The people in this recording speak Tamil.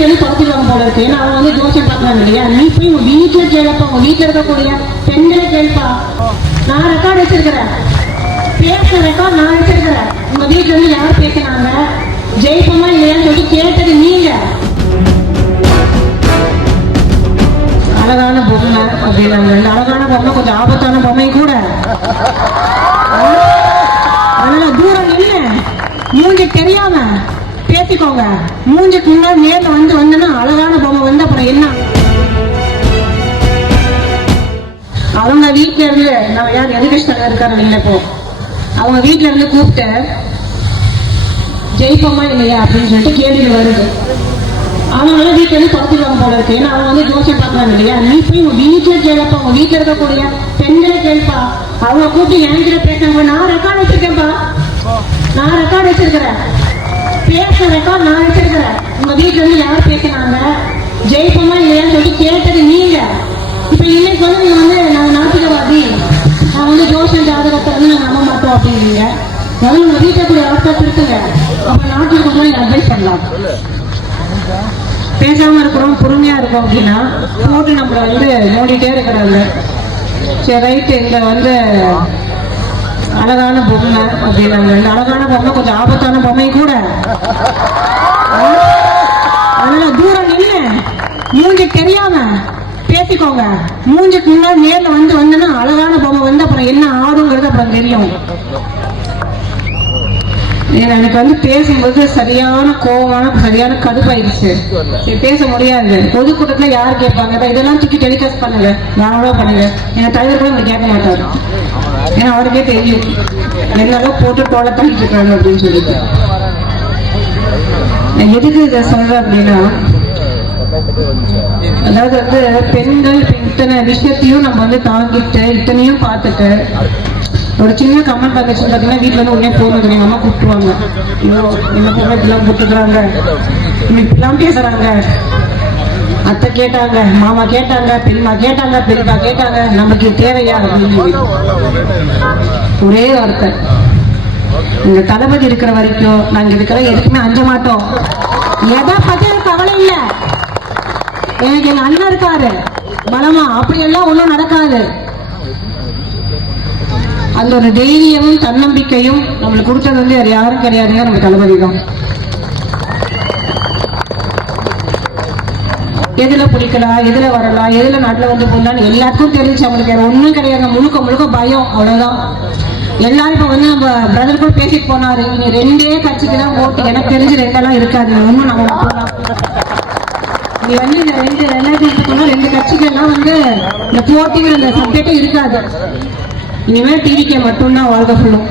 வீட்டுல இருந்து துரத்திடுவாங்க போல இருக்கு. ஏன்னா அவங்க வந்து ஜோசியம் பார்க்கறாங்க இல்லையா. நீ போய் உங்க வீட்டுல கேளப்பா, உங்க வீட்டுல இருக்கக்கூடிய பெண்களை கேள்ப்பா. நான் ரெக்கார்டு வச்சிருக்கிறேன், பேசுற ரெக்கார்டு நான் வச்சிருக்கிறேன். உங்க வீட்டுல இருந்து யார் பேசினாங்க, ஜெயிப்போமா இல்லையான்னு சொல்லிட்டு கேட்டது நீங்க. அழகான பொம்மை அப்படின்னாங்க. இந்த அழகான பொம்மை கொஞ்சம் ஆபத்தான பொம்மை கூட. அதனால தூரம் நின்று மூஞ்சி தெரியாம பேசிக்கோங்க. மூஞ்சிக்கு முன்னாடி நேர்ல வந்தனா அழகான பொம்மை வந்து அப்புறம் என்ன. அவங்க வீட்டுல இருந்து நான் யார் எதுகேஷன் இருக்காரு இல்லைங்களா, இப்போ அவங்க வீட்டுல இருந்து கூப்பிட்டு ஜெயிப்போமா இல்லையா அப்படின்னு சொல்லிட்டு கேள்வி வருது. அவனால வீட்டுல இருந்து துரத்திடுவாங்க போல இருக்கு. ஏன்னா அவங்க வந்து ஜோசியம் பார்க்கறாங்க இல்லையா. நீ போய் உங்க வீட்டுல கேளப்பா, உங்க வீட்டுல இருக்கக்கூடிய பெண்களை கேள்ப்பா. அவங்க கூப்பிட்டு என்கிட்ட பேசுறாங்க. நான் ரெக்கார்டு வச்சிருக்கேன்ப்பா, நான் ரெக்கார்டு வச்சிருக்கிறேன், பேசுற ரெக்கார்டு நான் வச்சிருக்கிறேன். உங்க வீட்டுல இருந்து யார் பேசினாங்க, ஜெயிப்போமா இல்லையான்னு சொல்லிட்டு கேட்டது நீங்க. இப்ப இன்னைக்கு வந்து நீங்க வந்து நாங்க நாத்திகவாதி, நான் வந்து ஜோசியம் ஜாதகத்தை வந்து நாங்க நம்ப மாட்டோம் அப்படிங்க. முதல்ல உங்க வீட்டுல கூடிய ஆட்கள் இருக்குங்க, அப்ப நாட்டுக்கு கொஞ்சம் அட்வைஸ் பண்ணலாம். பேசாம இருக்கிறோம், பொறுமையா இருக்கோம் அப்படின்னா போட்டு நம்மள வந்து நோண்டிட்டே இருக்கிறாங்க. சரி ரைட்டு, இந்த வந்து அழகான பொம்மை அப்படின்னாங்க. இந்த அழகான பொம்மை கொஞ்சம் ஆபத்தான பொம்மை கூட. அதனால தூரம் நின்று மூஞ்சி தெரியாம பேசிக்கோங்க. மூஞ்சிக்கு முன்னாடி நேர்ல வந்தனா அழகான பொம்மை வந்து அப்புறம் என்ன ஆடுங்கிறது அப்புறம் தெரியும். எனக்கு வந்து பேசும்போது சரியான கோபமான சரியான கடுப்பாயிடுச்சு. பேச முடியாது. பொதுக்கூட்டத்துல யார் கேட்பாங்க, இதெல்லாம் தூக்கி டெலிகாஸ்ட் பண்ணுங்க, நானும் பண்ணுங்க. எங்க தலைவர் கூட கேட்க மாட்டாரு. ஏன்னா அவருக்கே தெரியும் என்னெல்லாம் போட்டு தோலை தள்ளிட்டு இருக்காங்க அப்படின்னு சொல்லிட்டு. எதுக்கு இதை சொல்றேன் அப்படின்னா, அதாவது வந்து பெண்கள் இத்தனை விஷயத்தையும் நம்ம வந்து தாங்கிட்டு இத்தனையும் பார்த்துட்டு ஒரு சின்ன கமெண்ட் வந்துச்சு பார்த்தீங்கன்னா வீட்டுல இருந்து உடனே போகணும். எங்க அம்மா கூப்பிட்டுருவாங்க, ஐயோ என்ன பொண்ணு இப்படிலாம் கூப்பிட்டுக்கிறாங்க, இப்படிலாம் பேசுறாங்க, அத்தை கேட்டாங்க, மாமா கேட்டாங்க, பெரியமா கேட்டாங்க, பெரியப்பா கேட்டாங்க, நமக்கு தேவையா அப்படின்னு ஒரே வார்த்தை. இந்த தளபதி இருக்கிற வரைக்கும் நாங்க இருக்கிற எதுக்குமே அஞ்ச மாட்டோம். எதை பத்தி கவலை இல்லை. எனக்கு எங்க அண்ணன் இருக்காரு பலமா, அப்படி எல்லாம் ஒண்ணும் நடக்காது. அந்த ஒரு தைரியமும் தன்னம்பிக்கையும் நம்மளுக்கு கொடுத்தது வந்து வேற யாரும் கிடையாதுங்க, நம்ம தளபதி தான். எதுல பிடிக்கலாம், எதுல வரலாம், எதுல நாட்டுல வந்து போடலான்னு எல்லாத்துக்கும் தெரிஞ்சு அவங்களுக்கு வேற ஒண்ணும் கிடையாது. முழுக்க முழுக்க பயம், அவ்வளவுதான். எல்லாரும் இப்ப வந்து நம்ம பிரதர் கூட பேசிட்டு போனாரு, இனி 2 கட்சிக்கு தான் ஓட்டு. எனக்கு தெரிஞ்சு 2 இருக்காது. ஒன்னும் நம்ம நீ வந்து இந்த 2 கட்சிகள் எல்லாம் வந்து இந்த போட்டிங்கிற இந்த சப்ஜெக்டே இருக்காது. இனிமேல் டிவிக்கே மட்டும்தான் வாழ்க்கை ஃபுல்லும்.